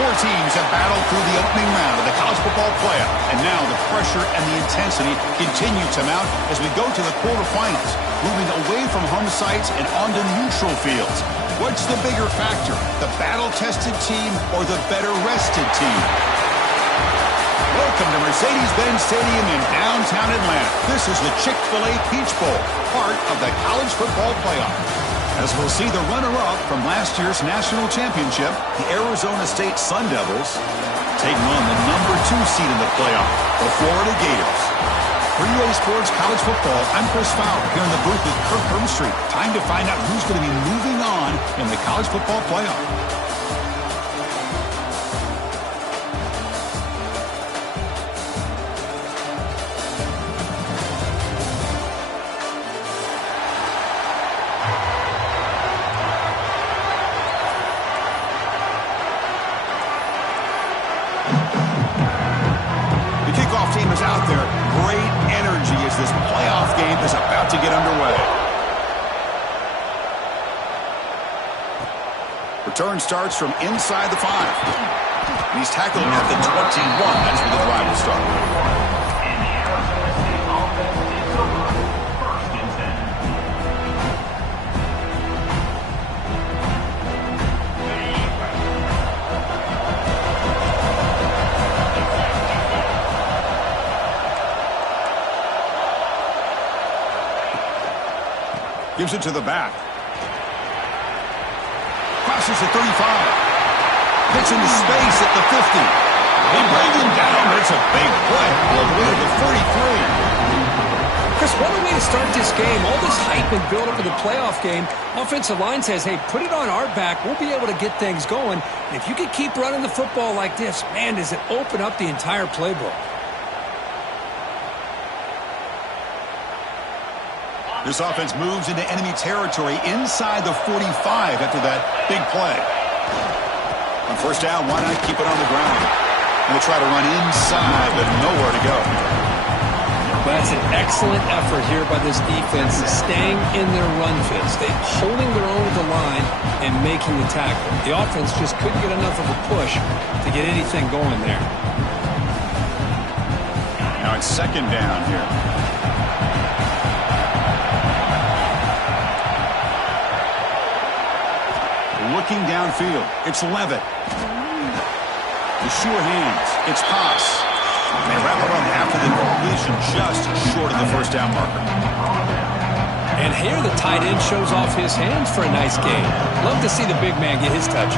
Four teams have battled through the opening round of the college football playoff, and now the pressure and the intensity continue to mount as we go to the quarterfinals, moving away from home sites and onto neutral fields. What's the bigger factor, the battle-tested team or the better-rested team? Welcome to Mercedes-Benz Stadium in downtown Atlanta. This is the Chick-fil-A Peach Bowl, part of the college football playoff. As we'll see the runner-up from last year's national championship, the Arizona State Sun Devils, taking on the #2 seed in the playoff, the Florida Gators. For UA Sports College Football, I'm Chris Fowler here in the booth with Kirk Hermstreet. Time to find out who's going to be moving on in the college football playoff. Out there, great energy as this playoff game is about to get underway. Return starts from inside the 5. He's tackled at the 21. That's where the drive will start. Gives it to the back. Crosses the 35. Gets into space at the 50. They bring him down, but it's a big play. All the way to the 43. Chris, what a way to start this game. All this hype and build up of the playoff game. Offensive line says, hey, put it on our back. We'll be able to get things going. And if you can keep running the football like this, man, does it open up the entire playbook. This offense moves into enemy territory inside the 45 after that big play. On first down, why not keep it on the ground? And they'll try to run inside, but nowhere to go. That's an excellent effort here by this defense, staying in their run fits. They're holding their own with the line and making the tackle. The offense just couldn't get enough of a push to get anything going there. Now it's second down here. Looking downfield, it's Levitt. The sure hands, it's Pass. They wrap it up after the completion, just short of the first down marker. And here the tight end shows off his hands for a nice gain. Love to see the big man get his touches.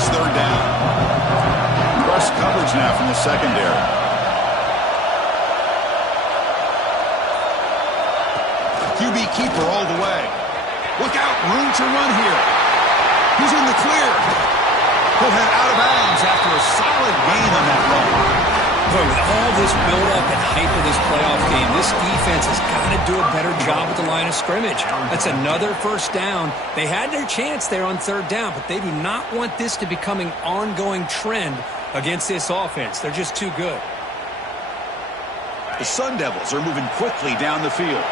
Third down. Press coverage now from the secondary. QB keeper all the way. Look out, room to run here. He's in the clear. He'll head out of bounds after a solid gain on that run. But with all this build-up and hype of this playoff game, this defense has got to do a better job at the line of scrimmage. That's another first down. They had their chance there on third down, but they do not want this to become an ongoing trend against this offense. They're just too good. The Sun Devils are moving quickly down the field.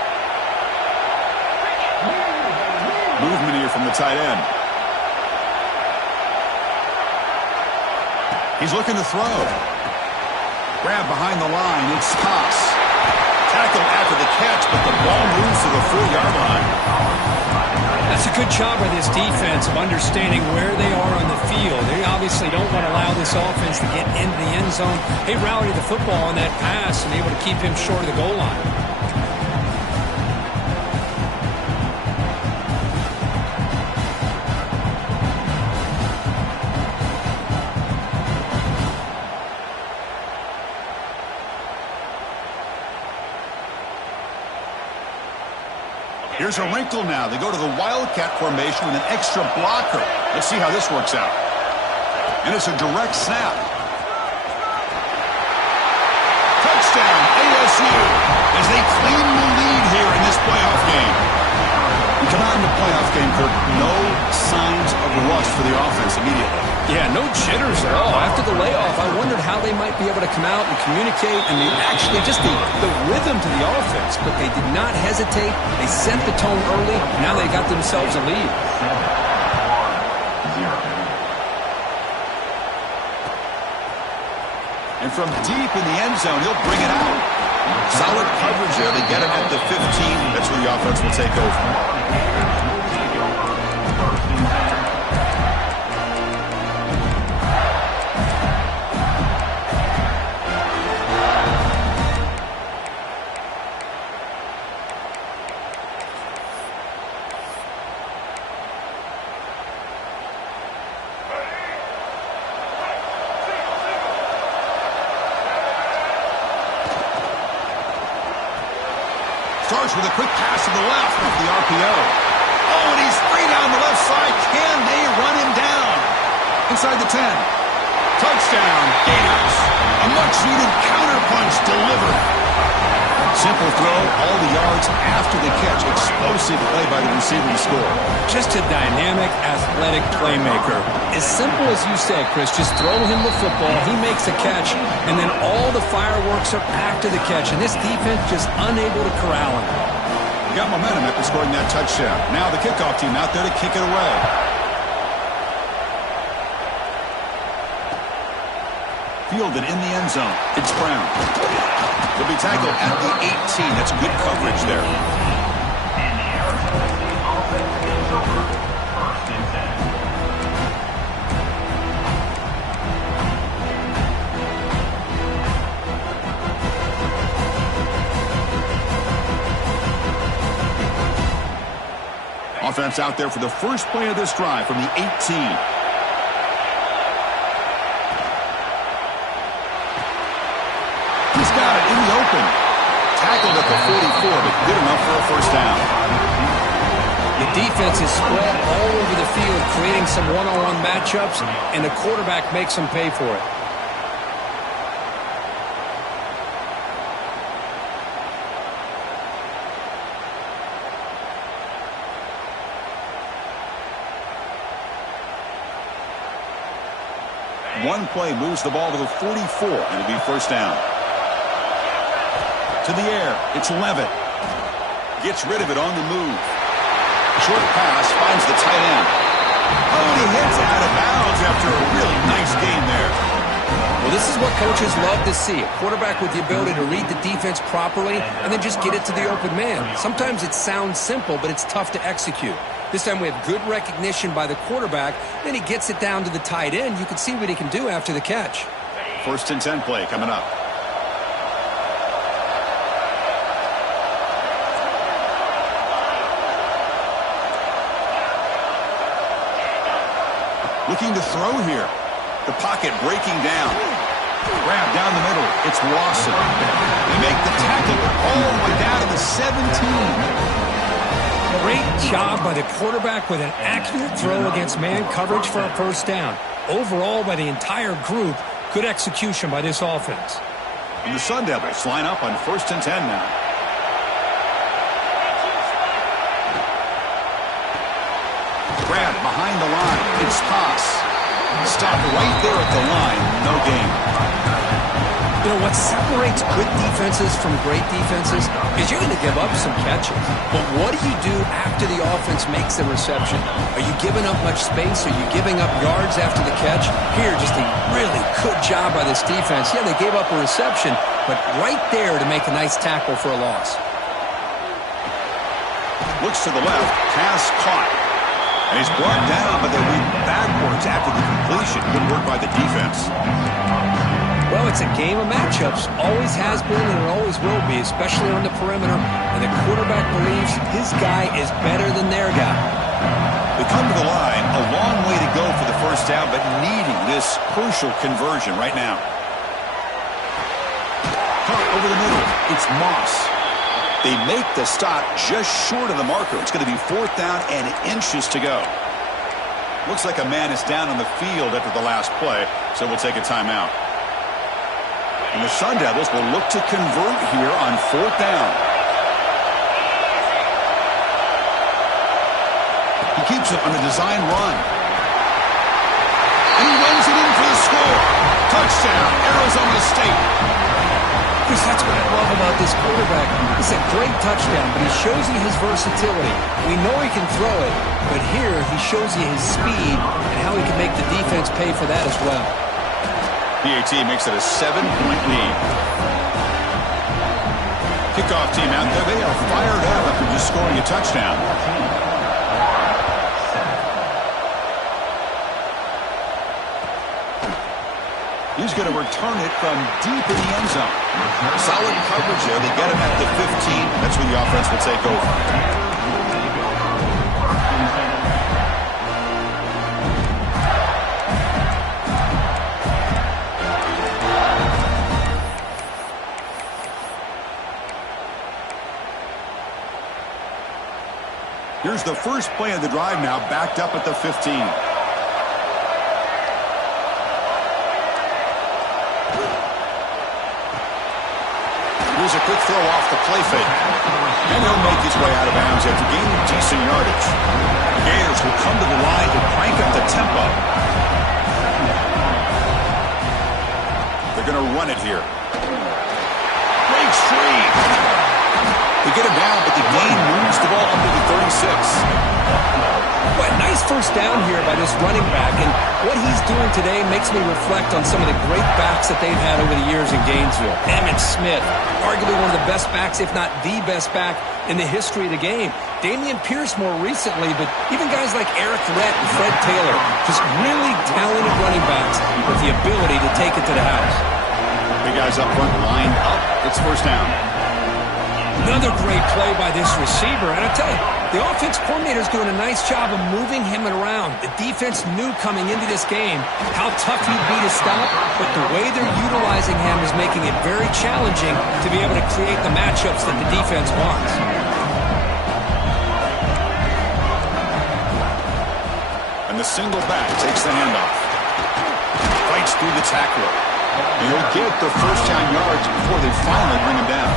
Movement here from the tight end. He's looking to throw. Grab behind the line, it's Pass. Tackled after the catch, but the ball moves to the 4-yard line. That's a good job by this defense of understanding where they are on the field. They obviously don't want to allow this offense to get into the end zone. They rallied the football on that pass and able to keep him short of the goal line. Here's a wrinkle now. They go to the Wildcat formation with an extra blocker. Let's see how this works out. And it's a direct snap. Touchdown, ASU, as they claim the lead here in this playoff game. We come out in the playoff game, Kirk, no sign lost for the offense immediately. Yeah, no jitters at all. After the layoff, I wondered how they might be able to come out and communicate and actually just the rhythm to the offense. But they did not hesitate. They set the tone early. Now they got themselves a lead. And from deep in the end zone, he'll bring it out. Solid coverage there. They get him at the 15. That's where the offense will take over. Starts with a quick pass to the left off the RPO. Oh, and he's free down the left side. Can they run him down? Inside the 10. Touchdown, Gators. A much-needed counterpunch delivered. Simple throw, all the yards after the catch. Explosive play by the receiver to score. Just a dynamic, athletic playmaker. As simple as you said, Chris, just throw him the football, he makes a catch, and then all the fireworks are after the catch, and this defense just unable to corral him. Got momentum after scoring that touchdown. Now the kickoff team out there to kick it away. Fielded in the end zone. It's Brown. He'll be tackled at the 18. That's good coverage there. Offense out there for the first play of this drive from the 18. He's got it in the open. Tackled at the 44, but good enough for a first down. The defense is spread all over the field, creating some one-on-one matchups, and the quarterback makes them pay for it. One play moves the ball to the 44, and it'll be first down. To the air, it's Levitt. Gets rid of it on the move. Short pass, finds the tight end. Oh, and he hits out of bounds after a really nice game there. Well, this is what coaches love to see. A quarterback with the ability to read the defense properly and then just get it to the open man. Sometimes it sounds simple, but it's tough to execute. This time we have good recognition by the quarterback. Then he gets it down to the tight end. You can see what he can do after the catch. First and 10 play coming up. Looking to throw here. The pocket breaking down. Grab down the middle. It's Lawson. They make the tackle all the way down to the 17. Great job by the quarterback with an accurate throw against man coverage for a first down. Overall, by the entire group, good execution by this offense. And the Sun Devils line up on first and 10 now. Grab behind the line. It's Pass. Stop right there at the line. No gain. You know, what separates good defenses from great defenses is you're going to give up some catches. But what do you do after the offense makes the reception? Are you giving up much space? Are you giving up yards after the catch? Here, just a really good job by this defense. Yeah, they gave up a reception, but right there to make a nice tackle for a loss. Looks to the left. Pass caught. And he's brought down, but they lead backwards after the completion. Good work by the defense. Well, it's a game of matchups. Always has been and it always will be, especially on the perimeter. And the quarterback believes his guy is better than their guy. They come to the line, a long way to go for the first down, but needing this crucial conversion right now. Caught over the middle. It's Moss. They make the stop just short of the marker. It's going to be fourth down and inches to go. Looks like a man is down on the field after the last play, so we'll take a timeout. And the Sun Devils will look to convert here on fourth down. He keeps it on a design run. Touchdown, Arizona State. Chris, that's what I love about this quarterback. It's a great touchdown, but he shows you his versatility. We know he can throw it, but here he shows you his speed and how he can make the defense pay for that as well. PAT makes it a 7-point lead. Kickoff team out there. They are fired up after just scoring a touchdown. He's going to return it from deep in the end zone. Solid coverage there. They get him at the 15. That's where the offense will take over. Here's the first play of the drive now, backed up at the 15. Here's a quick throw off the play fake. And he'll make his way out of bounds after gaining decent yardage. The Gators will come to the line to crank up the tempo. They're going to run it here. Breaks free. They get him down, but the gain moves the ball up to the 36. What a nice first down here by this running back, and what he's doing today makes me reflect on some of the great backs that they've had over the years in Gainesville. Emmitt Smith, arguably one of the best backs, if not the best back in the history of the game. Dameon Pierce more recently, but even guys like Eric Rhett and Fred Taylor, just really talented running backs with the ability to take it to the house. Big guys up front, lined up. It's first down. Another great play by this receiver, and I tell you, the offense coordinator's doing a nice job of moving him around. The defense knew coming into this game how tough he'd be to stop, but the way they're utilizing him is making it very challenging to be able to create the matchups that the defense wants. And the single back takes the handoff. Fights through the tackler. And he'll get the first down yards before they finally bring him down.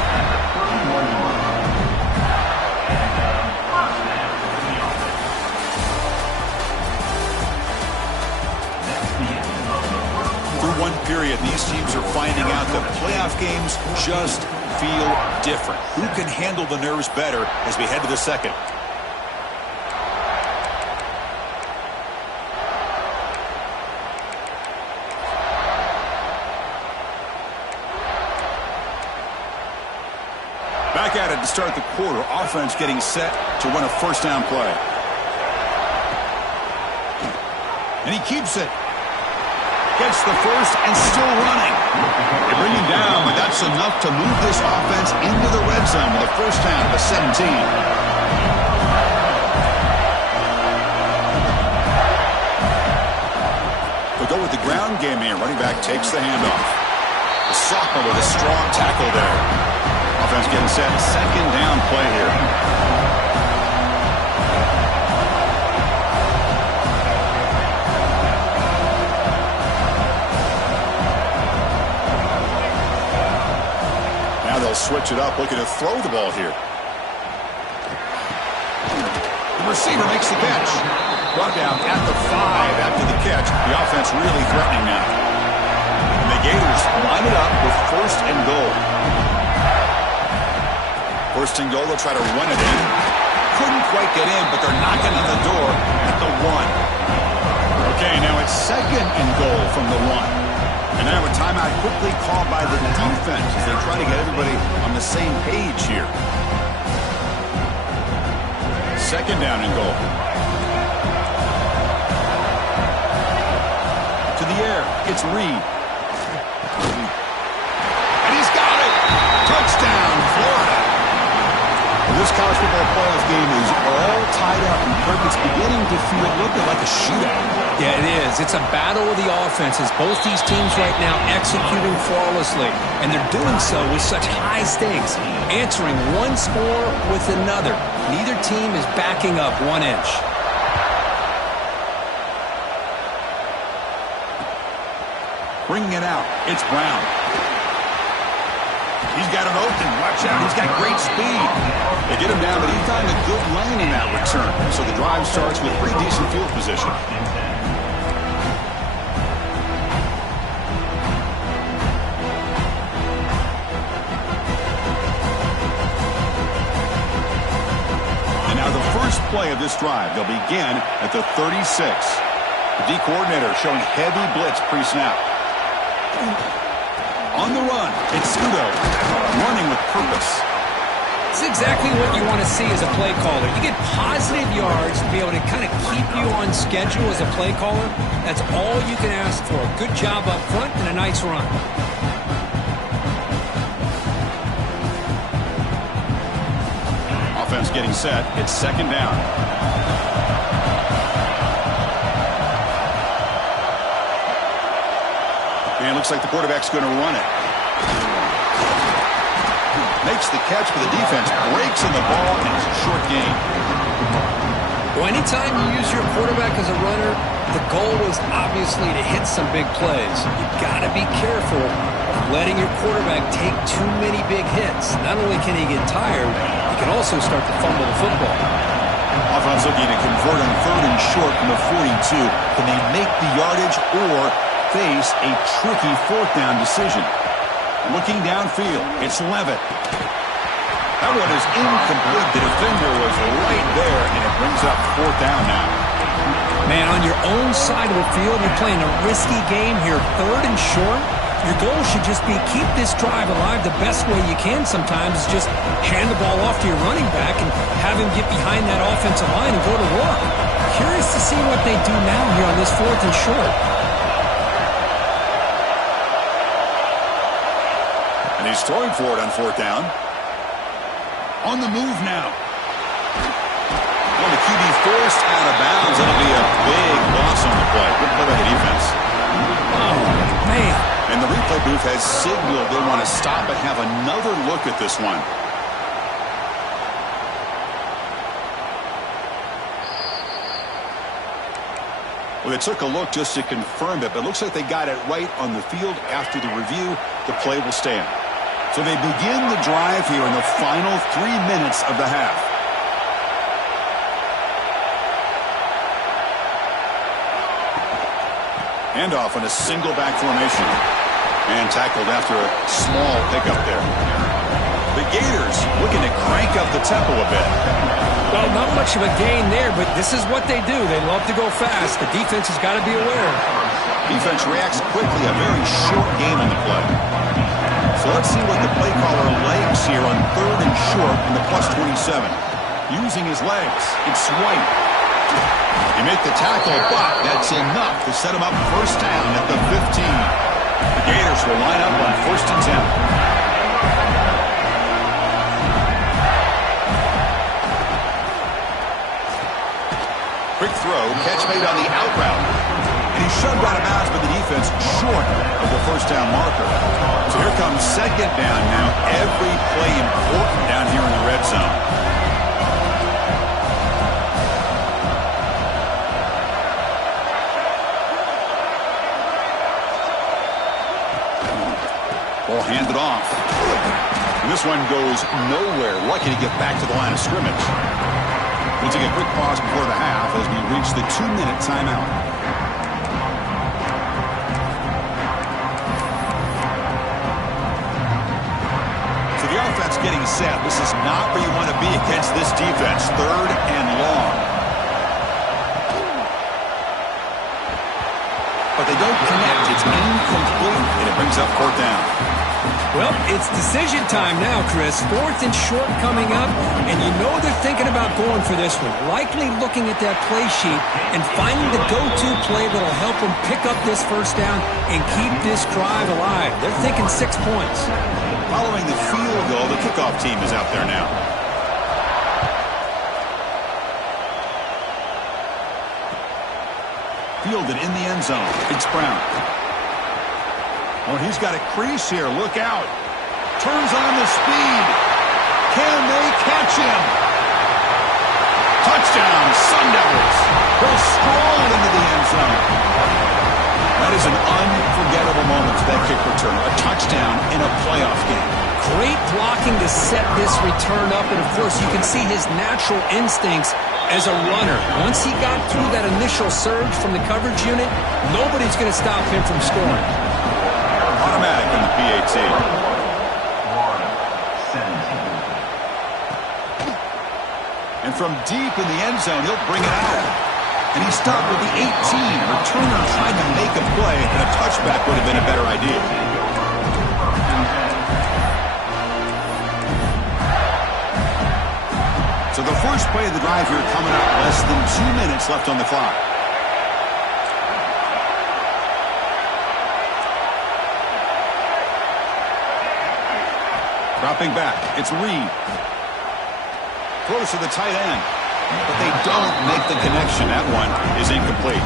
Through one period, these teams are finding out that playoff games just feel different. Who can handle the nerves better as we head to the second? Back at it to start the quarter. Offense getting set to run a first down play. And he keeps it. Gets the first and still running. They bring him down, but that's enough to move this offense into the red zone with a first down at the 17. They'll go with the ground game here. Running back takes the handoff. The sophomore with a strong tackle there. Offense getting set. Second down play here. Now they'll switch it up, looking to throw the ball here. The receiver makes the catch. Brought down at the 5 after the catch. The offense really threatening now. And the Gators line it up with first and goal. First and goal, they'll try to run it in. Couldn't quite get in, but they're knocking on the door at the 1. Okay, now it's second and goal from the 1. And now a timeout quickly called by the defense as they try to get everybody on the same page here. Second down and goal. To the air, it's Reed. And he's got it! Touchdown, Florida! This college football playoff game is all tied up, and Kirk, it's beginning to feel a little bit like a shootout. Yeah, it is. It's a battle of the offenses. Both these teams right now executing flawlessly, and they're doing so with such high stakes, answering one score with another. Neither team is backing up 1 inch. Bringing it out, it's Brown. He's got him open. Watch out. He's got great speed. They get him down, but he found a good lane in that return. So the drive starts with pretty decent field position. first play of this drive. They'll begin at the 36. The D coordinator showing heavy blitz pre-snap. On the run, it's Scudo running with purpose. It's exactly what you want to see as a play caller. You get positive yards to be able to kind of keep you on schedule as a play caller. That's all you can ask for. Good job up front and a nice run. Offense getting set. It's second down. And it looks like the quarterback's going to run it. Makes the catch, but the defense breaks in the ball, and it's a short gain. Well, anytime you use your quarterback as a runner, the goal is obviously to hit some big plays. You've got to be careful of letting your quarterback take too many big hits. Not only can he get tired, he can also start to fumble the football. Offense looking to convert on third and short from the 42. Can they make the yardage or face a tricky fourth down decision? Looking downfield, it's Levitt. That one is incomplete. The defender was right there, and it brings up fourth down now. Man, on your own side of the field, you're playing a risky game here. Third and short, your goal should just be keep this drive alive the best way you can sometimes is just hand the ball off to your running back and have him get behind that offensive line and go to work. Curious to see what they do now here on this fourth and short. And he's throwing for it on fourth down. On the move now. Well, the QB forced out of bounds. It'll be a big loss on the play. Good play by the defense. Oh, man. And the replay booth has signaled they want to stop and have another look at this one. Well, they took a look just to confirm it, but it looks like they got it right on the field. After the review, the play will stand. So they begin the drive here in the final 3 minutes of the half. Handoff on a single back formation. And tackled after a small pickup there. The Gators looking to crank up the tempo a bit. Well, not much of a gain there, but this is what they do. They love to go fast. The defense has got to be aware. Defense reacts quickly. A very short game on the play. So let's see what the play caller likes here on third and short in the plus 27. Using his legs. It's White. They make the tackle, but that's enough to set him up first down at the 15. The Gators will line up on first and 10. Quick throw, catch made on the out route. And he's shoved out of bounds by the defense short of the first down marker. So here comes second down now. Every play important down here in the red zone. Ball handed off. And this one goes nowhere. Lucky to get back to the line of scrimmage. We'll take a quick pause before the half as we reach the 2-minute timeout. So the offense getting set. This is not where you want to be against this defense. Third and long. But they don't connect. It's incomplete, and it brings up fourth down. Well, it's decision time now, Chris. Fourth and short coming up, and you know they're thinking about going for this one. Likely looking at that play sheet and finding the go-to play that'll help them pick up this first down and keep this drive alive. They're thinking 6 points. Following the field goal, the kickoff team is out there now. Fielded in the end zone. It's Brown. Oh, he's got a crease here. Look out. Turns on the speed. Can they catch him? Touchdown, Sun Devils. Go strong into the end zone. That is an unforgettable moment for that kick return. A touchdown in a playoff game. Great blocking to set this return up, and of course you can see his natural instincts as a runner. Once he got through that initial surge from the coverage unit, nobody's going to stop him from scoring. Automatic in the PAT. And from deep in the end zone, he'll bring it out. And he stopped with the 18. Returner trying to make a play, and a touchback would have been a better idea. So the first play of the drive here coming up, less than 2 minutes left on the clock. Dropping back, it's Reed. Throws to the tight end, but they don't make the connection. That one is incomplete.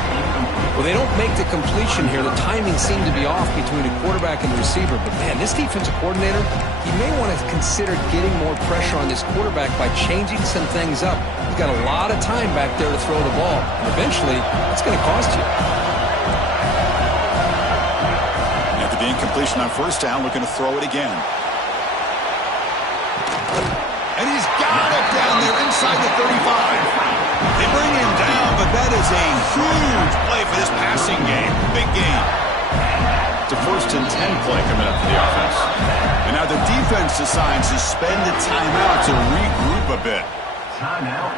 Well, they don't make the completion here. The timing seemed to be off between the quarterback and the receiver. But, man, this defensive coordinator, he may want to consider getting more pressure on this quarterback by changing some things up. He's got a lot of time back there to throw the ball. And eventually, it's going to cost you. After the incompletion on first down, looking to throw it again. And he's got it down there inside the 35. They bring him down, but that is a huge play for this passing game. Big game. It's a 1st and 10 play coming up for the offense. And now the defense decides to spend a timeout to regroup a bit. Timeout,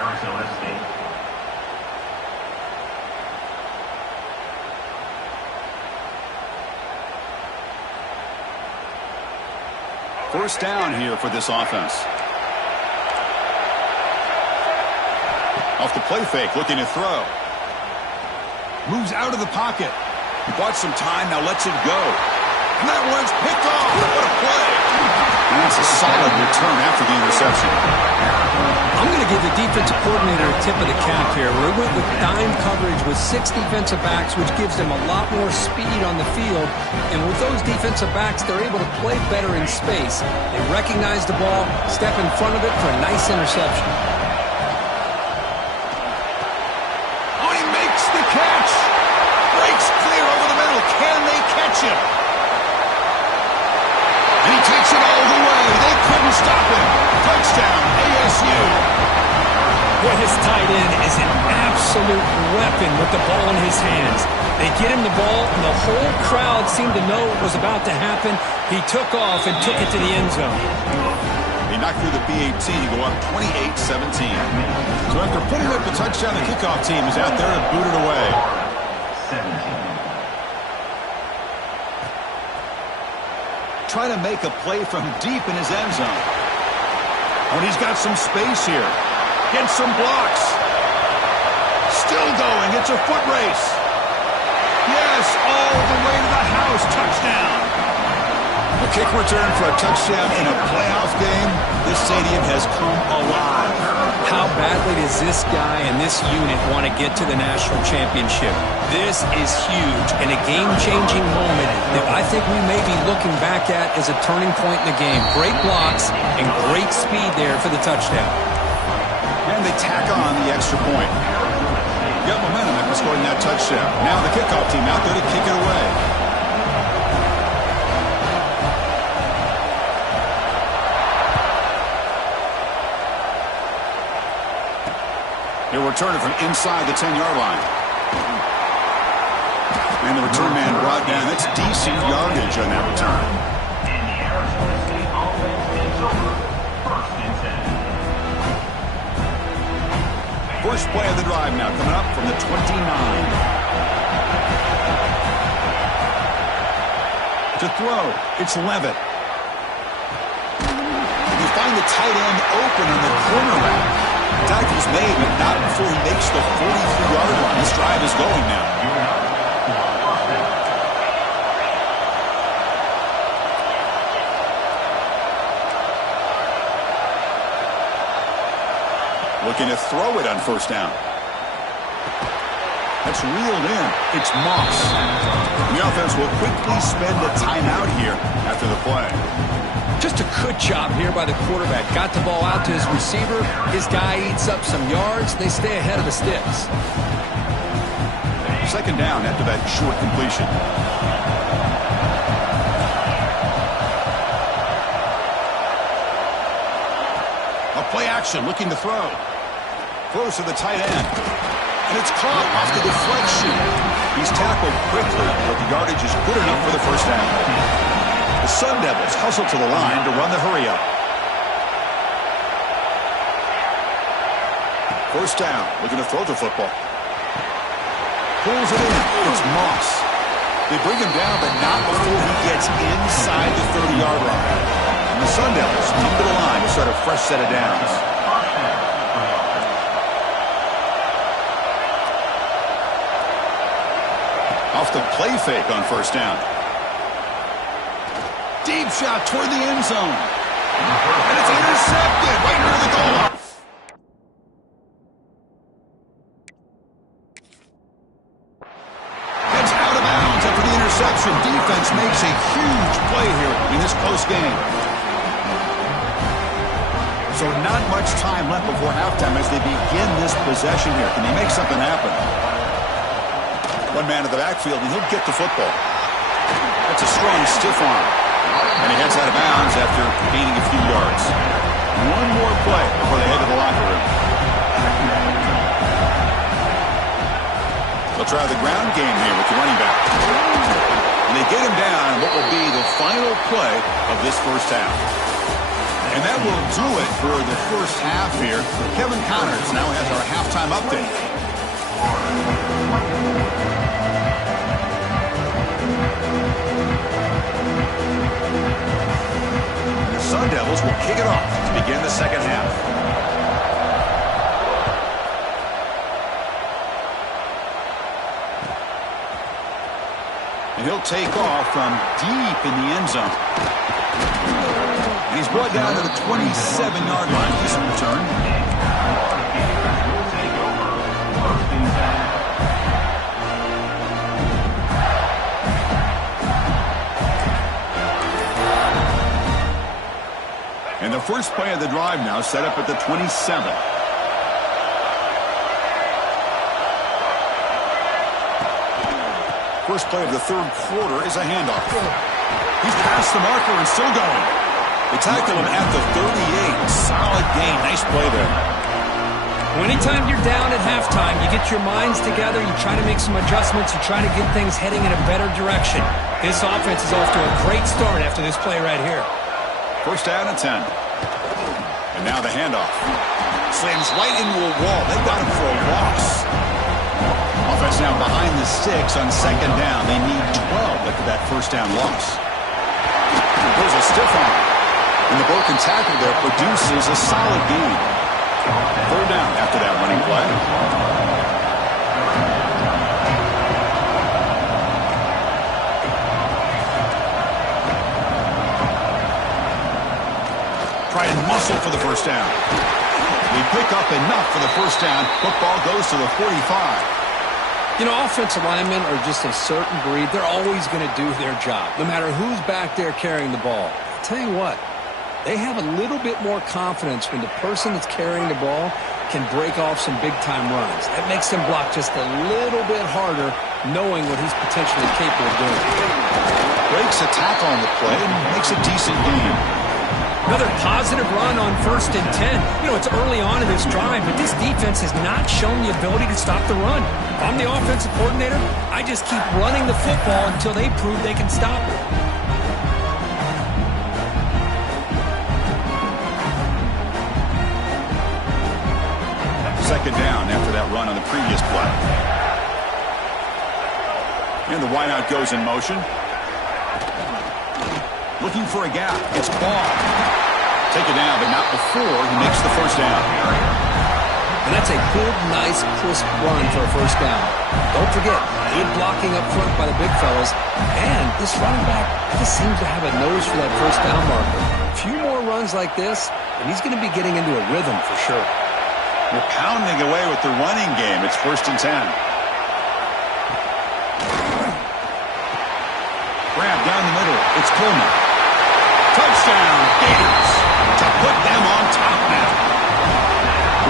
Arizona State. First down here for this offense. Off the play fake, looking to throw. Moves out of the pocket. Bought some time, now lets it go. And that one's picked off. What a play. And that's a solid return after the interception. I'm going to give the defensive coordinator a tip of the cap here. We went with dime coverage with 6 defensive backs, which gives them a lot more speed on the field. And with those defensive backs, they're able to play better in space. They recognize the ball, step in front of it for a nice interception. Oh, he makes the catch. Breaks clear over the middle. Can they catch him? And he takes it all the way. They couldn't stop him. Touchdown, ASU. Well, his tight end is an absolute weapon with the ball in his hands. They get him the ball, and the whole crowd seemed to know what was about to happen. He took off and took it to the end zone. He knocked through the B-18 to go up 28-17. So after putting up the touchdown, the kickoff team is out there to boot it away. 17. Trying to make a play from deep in his end zone. When he's got some space here. Gets some blocks. Still going. It's a foot race. Yes, all the way to the house. Touchdown. A kick return for a touchdown in a playoff game. This stadium has come alive. How badly does this guy and this unit want to get to the national championship? This is huge and a game-changing moment that I think we may be looking back at as a turning point in the game. Great blocks and great speed there for the touchdown. And they tack on the extra point. Got momentum after scoring that touchdown. Now the kickoff team out there to kick it away. He'll return it from inside the 10-yard line. And the return man brought down. That's decent yardage on that return. And the Arizona State offense takes over 1st and 10. First play of the drive now coming up from the 29. To throw, it's Levitt. You find the tight end open on the corner route. Tackle's made, but not before he makes the 43-yard line. This drive is going now. Looking to throw it on first down. That's reeled in. It's Moss. The offense will quickly spend a timeout here after the play. Just a good job here by the quarterback. Got the ball out to his receiver. His guy eats up some yards. They stay ahead of the sticks. Second down after that short completion. A play action, looking to throw. Throws to the tight end. And it's caught off the deflection. He's tackled quickly, but the yardage is good enough for the first down. The Sun Devils hustle to the line to run the hurry-up. First down, looking to throw the football. Pulls it in. It's Moss. They bring him down, but not before he gets inside the 30-yard line. And the Sun Devils come to the line to start a fresh set of downs. Off the play fake on first down. Deep shot toward the end zone. And it's intercepted right near the goal line. Heads out of bounds after the interception. Defense makes a huge play here in this close game. So not much time left before halftime as they begin this possession here. Can they make something happen? One man in the backfield, and he'll get the football. That's a strong stiff arm. And he heads out of bounds after gaining a few yards. One more play before they head to the locker room. They'll try the ground game here with the running back. And they get him down in what will be the final play of this first half. And that will do it for the first half here. Kevin Connors now has our halftime update. The Sun Devils will kick it off to begin the second half. And he'll take off from deep in the end zone. And he's brought down to the 27-yard line. This return. And the first play of the drive now set up at the 27. First play of the third quarter is a handoff. He's past the marker and still going. They tackle him at the 38. Solid gain. Nice play there. Well, anytime you're down at halftime, you get your minds together, you try to make some adjustments, you try to get things heading in a better direction. This offense is off to a great start after this play right here. First down and 10. And now the handoff. Slams right into a wall. They've got him for a loss. Offense now behind the sticks on second down. They need 12 after that first down loss. There's a stiff arm. And the broken tackle there produces a solid gain. Third down after that running play. Try and muscle for the first down. They pick up enough for the first down. Football goes to the 45. You know, offensive linemen are just a certain breed. They're always going to do their job, no matter who's back there carrying the ball. I'll tell you what, they have a little bit more confidence when the person that's carrying the ball can break off some big-time runs. That makes them block just a little bit harder, knowing what he's potentially capable of doing. Breaks a tackle on the play and makes a decent gain. Another positive run on 1st and 10. You know, it's early on in this drive, but this defense has not shown the ability to stop the run. If I'm the offensive coordinator, I just keep running the football until they prove they can stop it. Second down after that run on the previous play. And the wideout goes in motion. Looking for a gap. It's Ball. Take it down, but not before he makes the first down. And that's a good, nice, crisp run for a first down. Don't forget, good blocking up front by the big fellas. And this running back just seems to have a nose for that first down marker. A few more runs like this, and he's going to be getting into a rhythm for sure. They're pounding away with the running game. It's 1st and 10. Grab down the middle. It's Coleman. Touchdown, Gators, to put them on top now.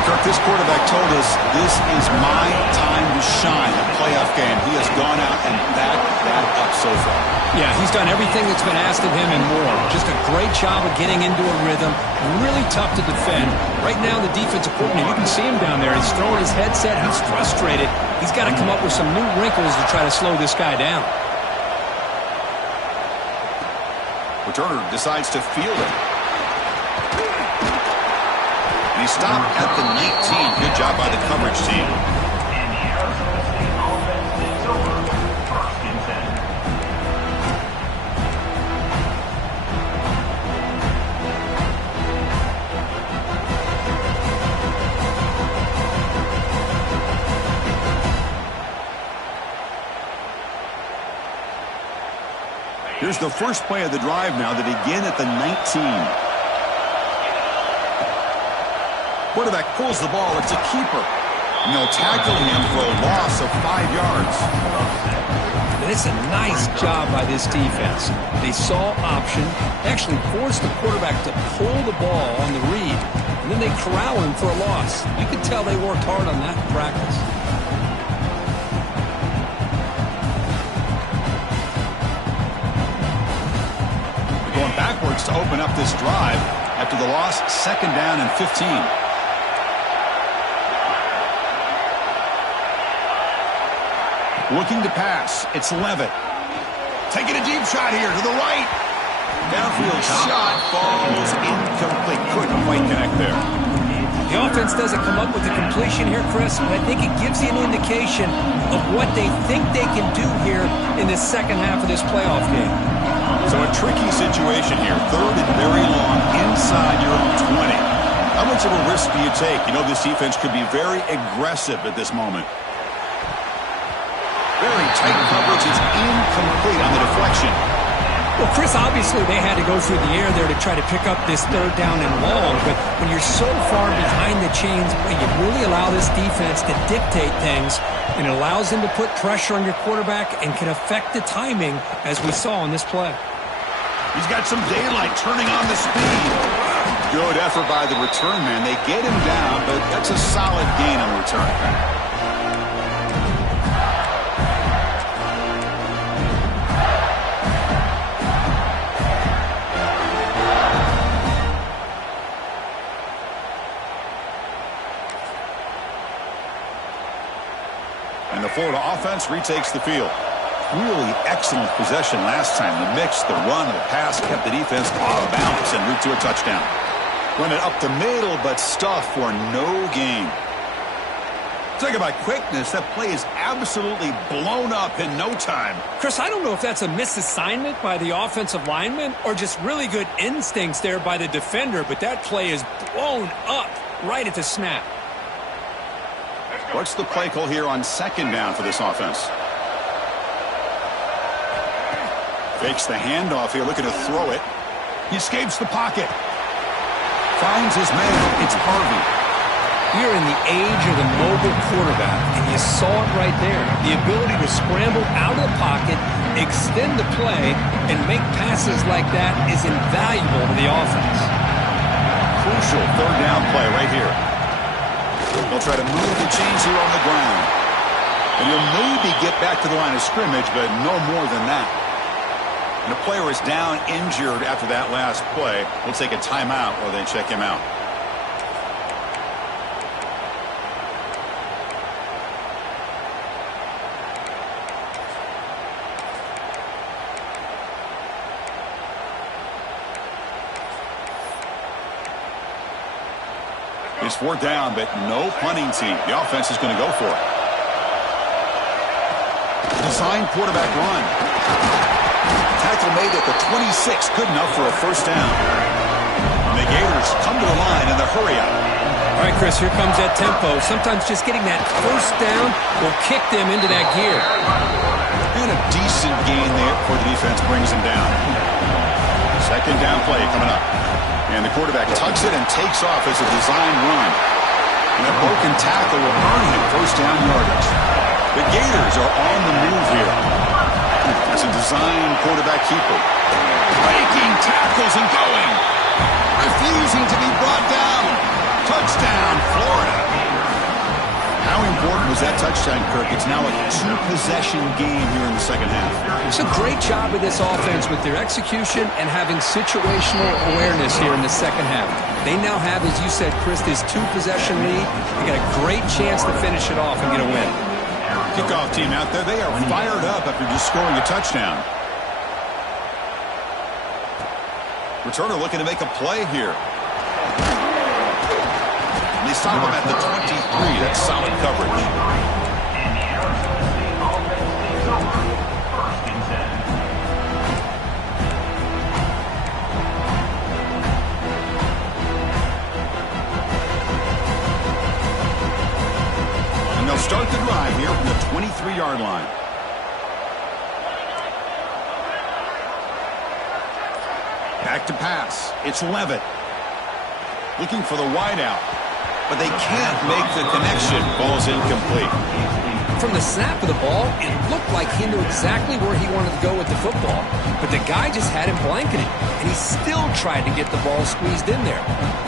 Kirk, this quarterback told us this is my time to shine, a playoff game. He has gone out and backed that up so far. Yeah, he's done everything that's been asked of him and more. Just a great job of getting into a rhythm. Really tough to defend. Right now, the defensive coordinator, you can see him down there. He's throwing his headset. He's frustrated. He's got to come up with some new wrinkles to try to slow this guy down. Returner decides to field it. And he They stop at the 19. Good job by the coverage team. And the Arizona State offense takes over. First and 10. Here's the first play of the drive now. They begin at the 19. Quarterback pulls the ball. It's a keeper. And they'll tackle him for a loss of 5 yards. And it's a nice job by this defense. They saw option, actually forced the quarterback to pull the ball on the read, and then they corral him for a loss. You can tell they worked hard on that in practice. Going backwards to open up this drive after the loss, 2nd down and 15. Looking to pass. It's Levitt. Taking a deep shot here to the right. Downfield shot falls incomplete. Couldn't quite connect there. The offense doesn't come up with the completion here, Chris, but I think it gives you an indication of what they think they can do here in the second half of this playoff game. So a tricky situation here. 3rd and very long inside your own 20. How much of a risk do you take? You know this defense could be very aggressive at this moment. Very tight coverage. It's incomplete on the deflection. Well, Chris, obviously they had to go through the air there to try to pick up this 3rd down and long, but when you're so far behind the chains, you really allow this defense to dictate things, and it allows them to put pressure on your quarterback and can affect the timing, as we saw on this play. He's got some daylight, turning on the speed. Good effort by the return man. They get him down, but that's a solid gain on the return. And the Florida offense retakes the field. Really excellent possession last time. The mix, the run, the pass kept the defense off balance en route to a touchdown. Run it up the middle, but stuff for no gain. Talk about quickness. That play is absolutely blown up in no time. Chris, I don't know if that's a misassignment by the offensive lineman or just really good instincts there by the defender, but that play is blown up right at the snap. What's the play call here on 2nd down for this offense? Fakes the handoff here, looking to throw it. He escapes the pocket. Finds his man. It's Harvey. We're in the age of the mobile quarterback, and you saw it right there. The ability to scramble out of the pocket, extend the play, and make passes like that is invaluable to the offense. Crucial 3rd down play right here. They'll try to move the chains here on the ground. And he'll maybe get back to the line of scrimmage, but no more than that. And the player is down injured after that last play. We'll take a timeout while they check him out. It's 4th down, but no punting team. The offense is going to go for it. Design quarterback run. Tackle made at the 26. Good enough for a 1st down. And the Gators come to the line in the hurry up. All right, Chris, here comes that tempo. Sometimes just getting that 1st down will kick them into that gear. And a decent gain there before the defense brings him down. 2nd down play coming up. And the quarterback tucks it and takes off as a design run. And a broken tackle will earn him 1st down yardage. The Gators are on the move here. It's a design quarterback keeper. Breaking tackles and going. Refusing to be brought down. Touchdown, Florida. How important was that touchdown, Kirk? It's now a 2-possession game here in the second half. It's a great job of this offense with their execution and having situational awareness here in the second half. They now have, as you said, Chris, this 2-possession lead. They got a great chance to finish it off and get a win. Kickoff team out there, they are fired up after just scoring a touchdown. Returner looking to make a play here. stop him at the 23. That's solid coverage. And the Arizona State offense takes over. First and 10. And they'll start the drive here from the 23-yard line. Back to pass. It's Levitt. Looking for the wideout. But they can't make the connection. Ball's incomplete. From the snap of the ball, it looked like he knew exactly where he wanted to go with the football. But the guy just had him blanketed, and he still tried to get the ball squeezed in there.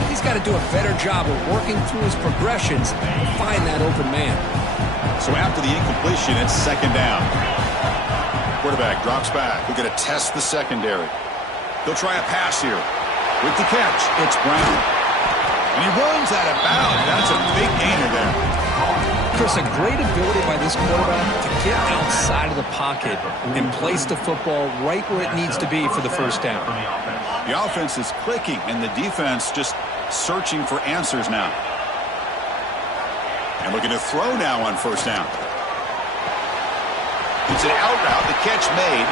He's got to do a better job of working through his progressions and find that open man. So after the incompletion, it's second down. Quarterback drops back. We're going to test the secondary. He'll try a pass here. With the catch, it's Brown. And he runs out of bounds. That's a big gainer there. Chris, a great ability by this quarterback to get outside of the pocket and place the football right where it needs to be for the first down. The offense is clicking, and the defense just searching for answers now. And looking to throw now on first down. It's an out route. The catch made.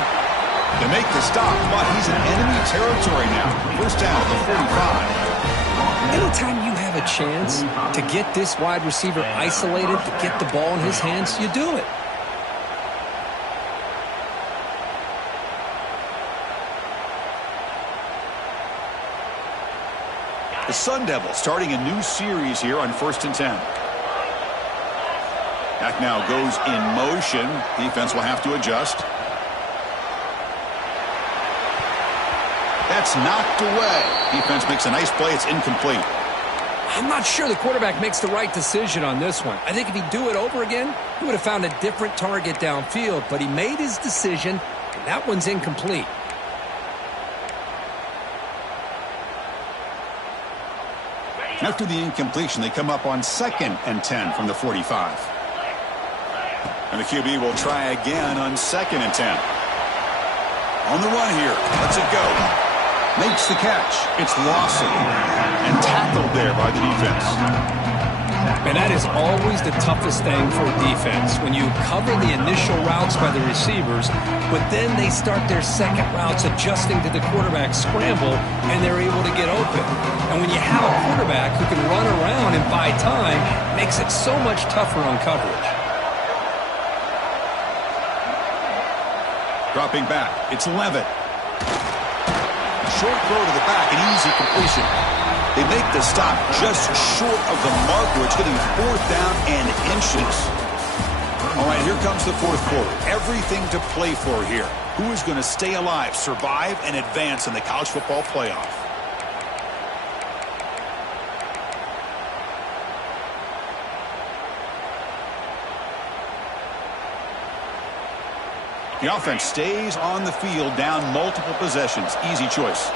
To make the stop, but he's in enemy territory now. First down at the 45. Anytime you have a chance to get this wide receiver isolated, to get the ball in his hands, you do it. The Sun Devils starting a new series here on 1st and 10. Back now goes in motion. Defense will have to adjust. That's knocked away. Defense makes a nice play. It's incomplete. I'm not sure the quarterback makes the right decision on this one. I think if he'd do it over again, he would have found a different target downfield, but he made his decision, and that one's incomplete. After the incompletion, they come up on 2nd and 10 from the 45. And the QB will try again on 2nd and 10. On the run here. Lets it go. Makes the catch. It's Lawson. And tackled there by the defense. And that is always the toughest thing for a defense, when you cover the initial routes by the receivers, but then they start their second routes adjusting to the quarterback's scramble, and they're able to get open. And when you have a quarterback who can run around and buy time, it makes it so much tougher on coverage. Dropping back. It's Levitt. Short throw to the back, an easy completion. They make the stop just short of the marker. It's getting 4th down and inches. All right, here comes the 4th quarter. Everything to play for here. Who is going to stay alive, survive, and advance in the college football playoff? The offense stays on the field, down multiple possessions. Easy choice.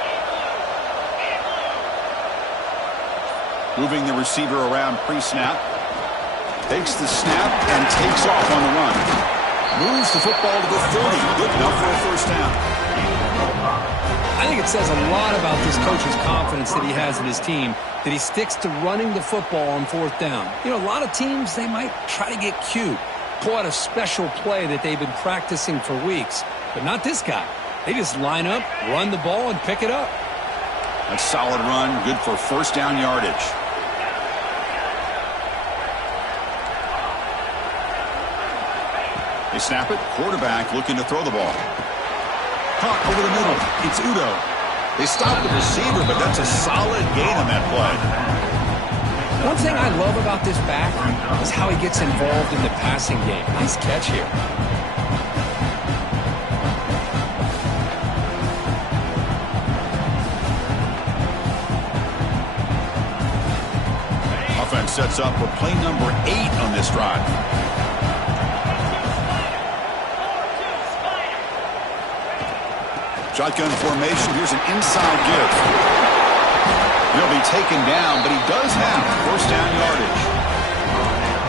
Moving the receiver around pre-snap. Takes the snap and takes off on the run. Moves the football to the 30. Good enough for a first down. I think it says a lot about this coach's confidence that he has in his team, that he sticks to running the football on 4th down. You know, a lot of teams, they might try to get cute, pull out a special play that they've been practicing for weeks. But not this guy. They just line up, run the ball, and pick it up. A solid run, good for first down yardage. They snap it. Quarterback looking to throw the ball. Caught over the middle. It's Udo. They stop the receiver, but that's a solid gain on that play. One thing I love about this back is how he gets involved in the passing game. Nice catch here. Offense sets up for play number 8 on this drive. Shotgun formation. Here's an inside give. He'll be taken down, but he does have first down yardage.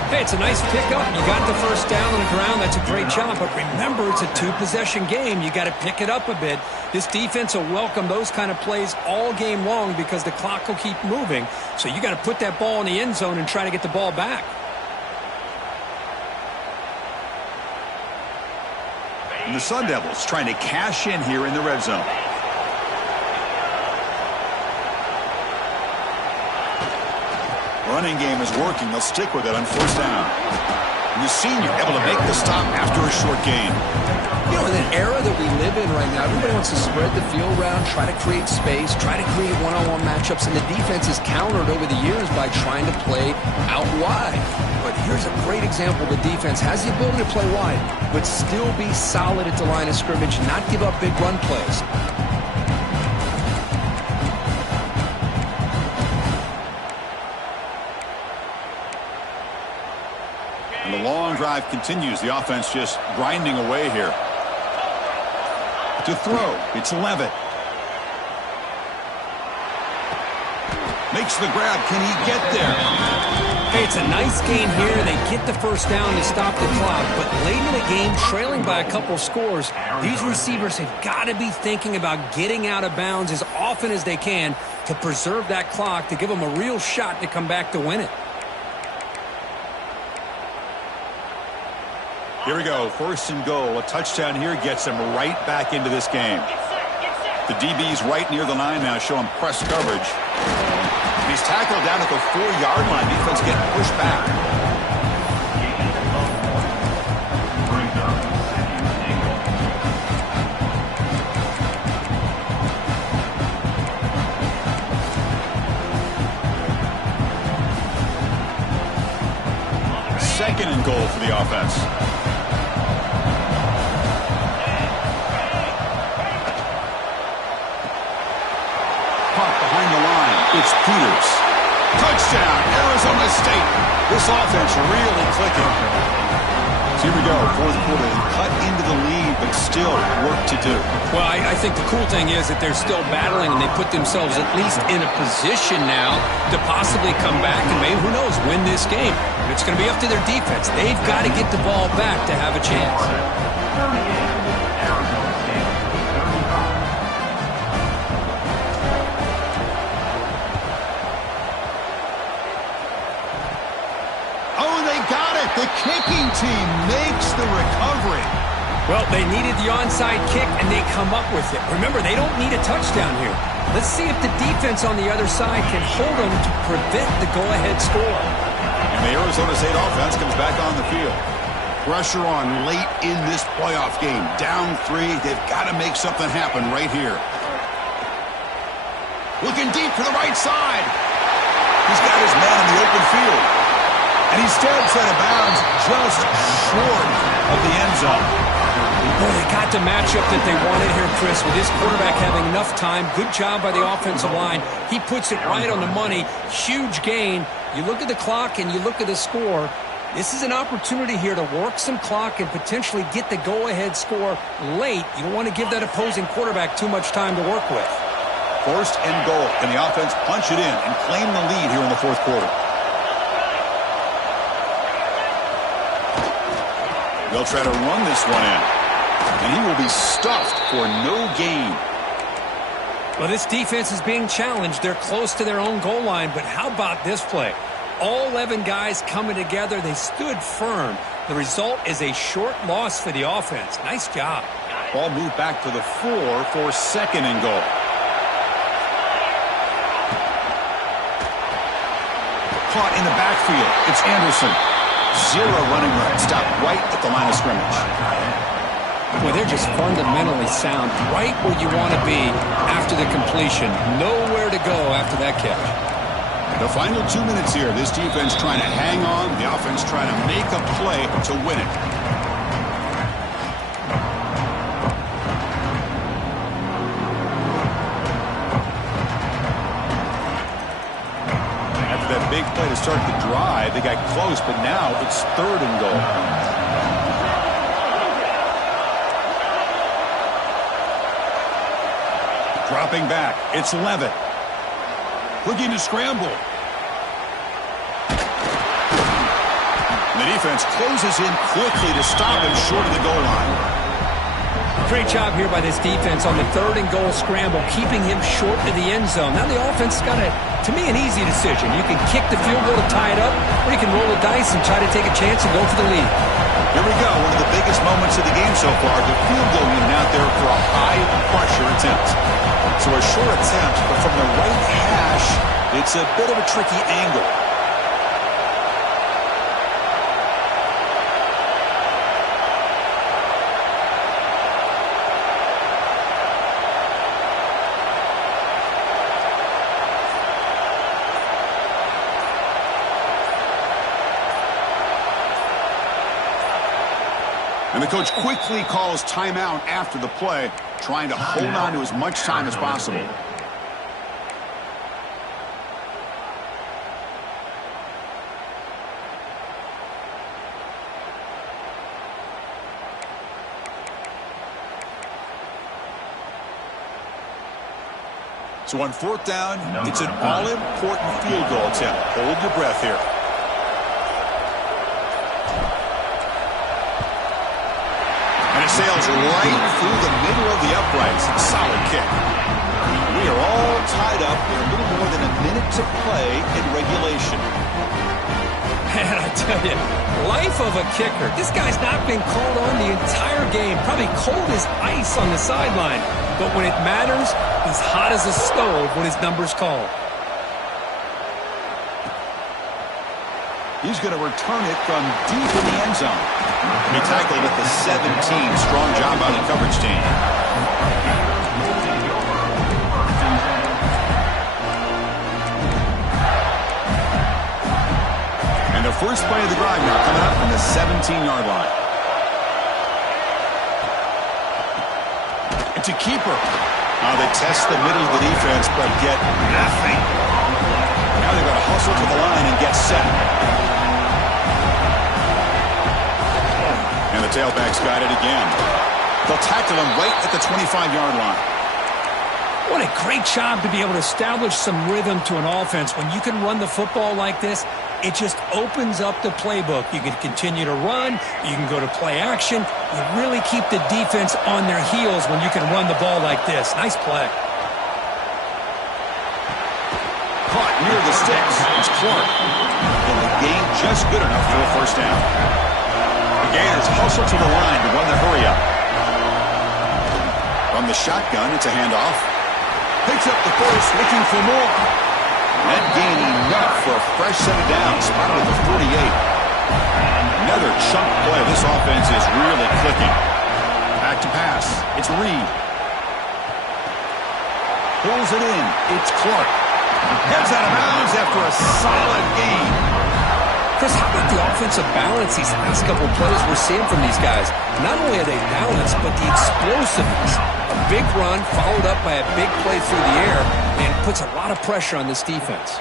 Hey, Hey, it's a nice pickup. You got the first down on the ground. That's a great job. But remember, it's a two-possession game. You got to pick it up a bit. This defense will welcome those kind of plays all game long because the clock will keep moving. So you got to put that ball in the end zone and try to get the ball back. And the Sun Devils trying to cash in here in the red zone. Running game is working. They'll stick with it on first down. And the senior able to make the stop after a short gain. You know, in an era that we live in right now, everybody wants to spread the field around, try to create space, try to create one-on-one matchups, and the defense is countered over the years by trying to play out wide. But here's a great example. The defense has the ability to play wide, but still be solid at the line of scrimmage, not give up big run plays. And the long drive continues. The offense just grinding away here. To throw, it's Levitt. Makes the grab. Can he get there? Hey, it's a nice gain here. They get the first down to stop the clock. But late in the game, trailing by a couple scores, these receivers have got to be thinking about getting out of bounds as often as they can to preserve that clock, to give them a real shot to come back to win it. Here we go. First and goal. A touchdown here gets them right back into this game. The DB's right near the line now, showing press coverage. He's tackled down at the 4-yard line. Defense getting pushed back. Second and goal for the offense. Behind the line, it's Peters. Touchdown, Arizona State. This offense really clicking. So here we go, fourth quarter. They cut into the lead, but still work to do. Well, I think the cool thing is that they're still battling, and they put themselves at least in a position now to possibly come back and maybe, who knows, win this game. But it's going to be up to their defense. They've got to get the ball back to have a chance. The kicking team makes the recovery. Well, they needed the onside kick, and they come up with it. Remember, they don't need a touchdown here. Let's see if the defense on the other side can hold them to prevent the go-ahead score. And the Arizona State offense comes back on the field. Pressure on late in this playoff game. Down 3. They've got to make something happen right here. Looking deep to the right side. He's got his man in the open field. And he steps out of bounds just short of the end zone. Well, they got the matchup that they wanted here, Chris, with this quarterback having enough time. Good job by the offensive line. He puts it right on the money. Huge gain. You look at the clock and you look at the score. This is an opportunity here to work some clock and potentially get the go-ahead score late. You don't want to give that opposing quarterback too much time to work with. First and goal. Can the offense punch it in and claim the lead here in the fourth quarter? They'll try to run this one in. And he will be stuffed for no gain. Well, this defense is being challenged. They're close to their own goal line, but how about this play? All 11 guys coming together. They stood firm. The result is a short loss for the offense. Nice job. Ball moved back to the 4 for second and goal. Caught in the backfield. It's Anderson. 0 running room. Stopped right at the line of scrimmage. Well, they're just fundamentally sound, right where you want to be after the completion. Nowhere to go after that catch. The final 2 minutes here. This defense trying to hang on. The offense trying to make a play to win it. That big play to start the drive. They got close, but now it's third and goal. Dropping back. It's Levitt. Looking to scramble. The defense closes in quickly to stop him short of the goal line. Great job here by this defense on the 3rd and goal scramble, keeping him short of the end zone. Now the offense has got, to me, an easy decision. You can kick the field goal to tie it up, or you can roll the dice and try to take a chance and go for the lead. Here we go, one of the biggest moments of the game so far. The field goal unit out there for a high-pressure attempt. So a short attempt, but from the right hash, it's a bit of a tricky angle. And the coach quickly calls timeout after the play, trying to hold on to as much time as possible. So on 4th down, it's an all-important field goal attempt. Hold your breath here. And it sails right through the middle of the uprights. Solid kick. We are all tied up with a little more than a minute to play in regulation. Man, I tell you, life of a kicker. This guy's not been called on the entire game. Probably cold as ice on the sideline. But when it matters, he's hot as a stove when his number's called. He's going to return it from deep in the end zone. He tackled at the 17. Strong job by the coverage team. And the first play of the drive now coming up from the 17-yard line. It's a keeper. They test the middle of the defense, but get nothing. Now they've got to hustle to the line and get set. And the tailback's got it again. They'll tackle him right at the 25-yard line. What a great job to be able to establish some rhythm to an offense. When you can run the football like this, it just opens up the playbook. You can continue to run. You can go to play action. You really keep the defense on their heels when you can run the ball like this. Nice play. Caught near the sticks. It's Clark. And the gain just good enough for a first down. The Gators hustle to the line to run the hurry up. From the shotgun, it's a handoff. Picks up the first, looking for more. That gain enough for a fresh set of downs. Spotted at the 48. Another chunk play. This offense is really clicking. Back to pass. It's Reed. Pulls it in. It's Clark. Heads out of bounds after a solid gain. Chris, how about the offensive balance these last couple of plays we're seeing from these guys? Not only are they balanced, but the explosiveness. A big run followed up by a big play through the air, and puts a lot of pressure on this defense.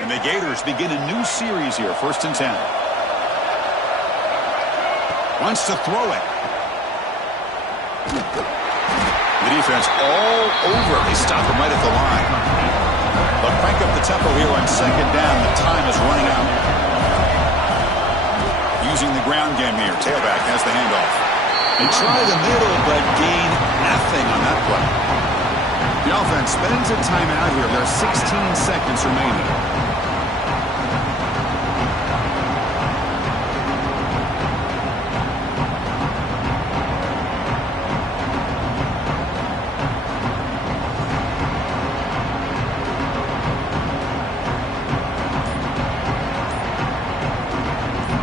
And the Gators begin a new series here, 1st and 10. Wants to throw it. The defense all over. They stop him right at the line. They'll crank up the tempo here on 2nd down. The time is running out. Using the ground game here. Tailback has the handoff. They try the middle, but gain nothing on that play. The offense spends a timeout here. There are 16 seconds remaining.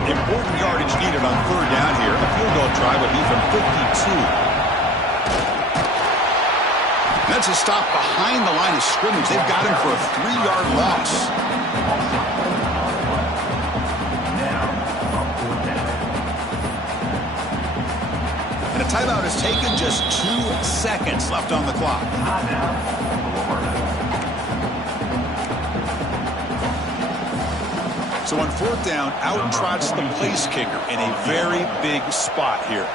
Important yardage needed on 3rd down here. A field goal try would be from 52. That's a stop behind the line of scrimmage. They've got him for a 3-yard loss. And a timeout is taken. Just 2 seconds left on the clock. So on 4th down, out trots the place kicker in a very big spot here.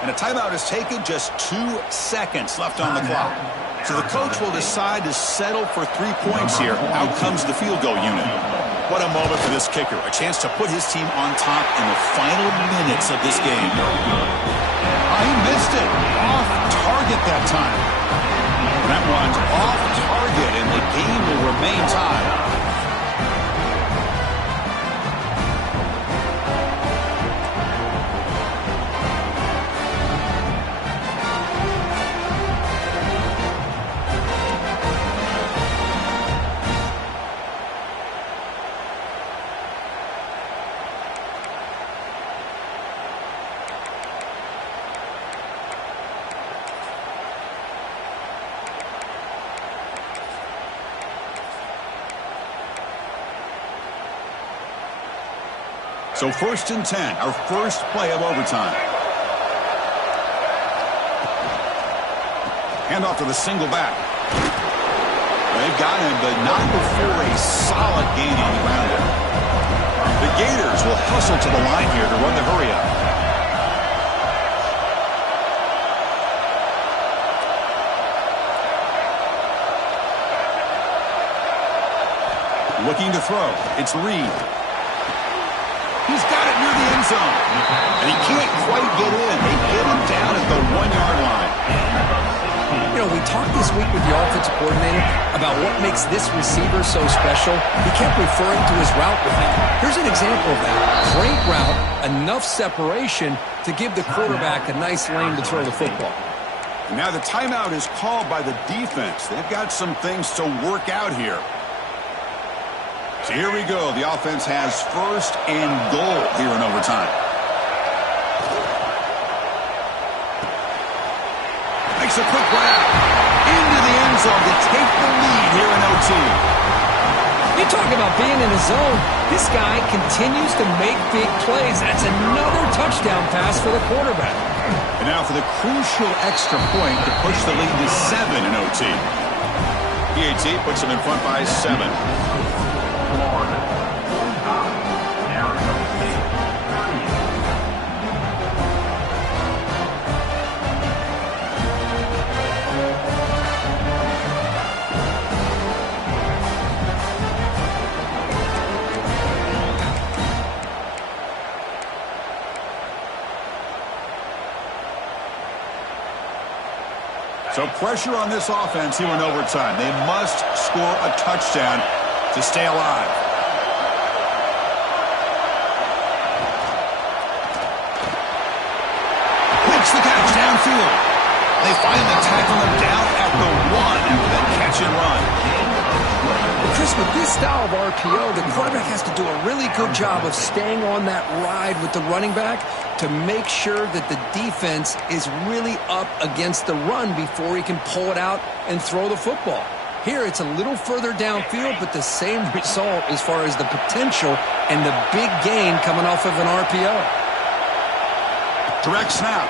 And a timeout is taken. Just 2 seconds left on the clock. So the coach will decide to settle for 3 points here. Out comes the field goal unit. What a moment for this kicker. A chance to put his team on top in the final minutes of this game. He missed it. Off target that time. That one's off target, and the game will remain tied. So 1st and 10, our first play of overtime. Handoff to the single back. They've got him, but not before a solid gain on the ground there. The Gators will hustle to the line here to run the hurry up. Looking to throw. It's Reed. He's got it near the end zone. And he can't quite get in. They get him down at the 1-yard line. You know, we talked this week with the offensive coordinator about what makes this receiver so special. He kept referring to his route running. Here's an example of that. Great route, enough separation to give the quarterback a nice lane to throw the football. And now the timeout is called by the defense. They've got some things to work out here. So here we go. The offense has 1st and goal here in overtime. Makes a quick run out into the end zone to take the lead here in OT. You talk about being in a zone. This guy continues to make big plays. That's another touchdown pass for the quarterback. And now for the crucial extra point to push the lead to 7 in OT. PAT puts them in front by 7. So pressure on this offense here in overtime. They must score a touchdown to stay alive. Makes the catch downfield. They finally tackle him down at the 1 after that catch and run. Chris, with this style of RPO, the quarterback has to do a really good job of staying on that ride with the running back to make sure that the defense is really up against the run before he can pull it out and throw the football. Here, it's a little further downfield, but the same result as far as the potential and the big gain coming off of an RPO. Direct snap.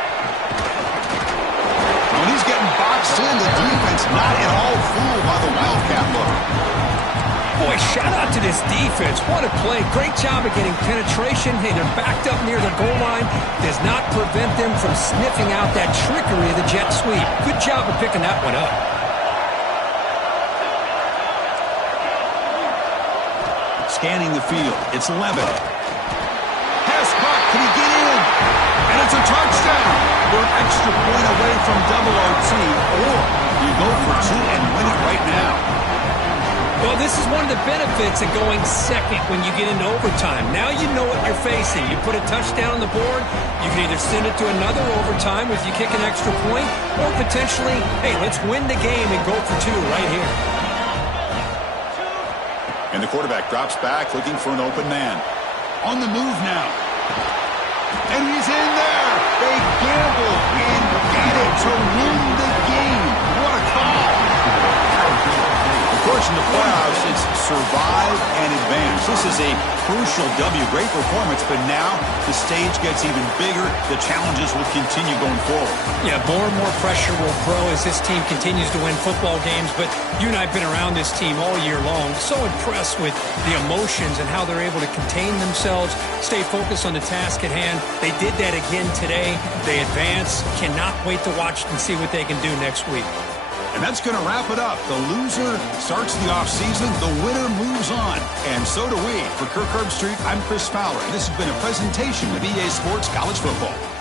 When he's getting boxed in, the defense not at all fooled by the Wildcat look. Boy, shout out to this defense. What a play. Great job of getting penetration. Hey, they're backed up near the goal line. Does not prevent them from sniffing out that trickery of the jet sweep. Good job of picking that one up. Scanning the field. It's Levitt. Pass caught. Can he get in? And it's a touchdown. We're an extra point away from double OT, or you go for 2 and win it right now. Well, this is one of the benefits of going second when you get into overtime. Now you know what you're facing. You put a touchdown on the board, you can either send it to another overtime if you kick an extra point, or potentially, hey, let's win the game and go for 2 right here. And the quarterback drops back looking for an open man. On the move now. And he's in there. They gamble and get it to win the game. What a call. Of course, in the playoffs, it's survive and advance. This is a crucial W. Great performance, but now the stage gets even bigger. The challenges will continue going forward. Yeah, more and more pressure will grow as this team continues to win football games, but you and I have been around this team all year long. So impressed with the emotions and how they're able to contain themselves, stay focused on the task at hand. They did that again today. They advance. Cannot wait to watch and see what they can do next week. And And that's going to wrap it up. The loser starts the offseason. The winner moves on. And so do we. For Kirk Herbstreit, I'm Chris Fowler. This has been a presentation of EA Sports College Football.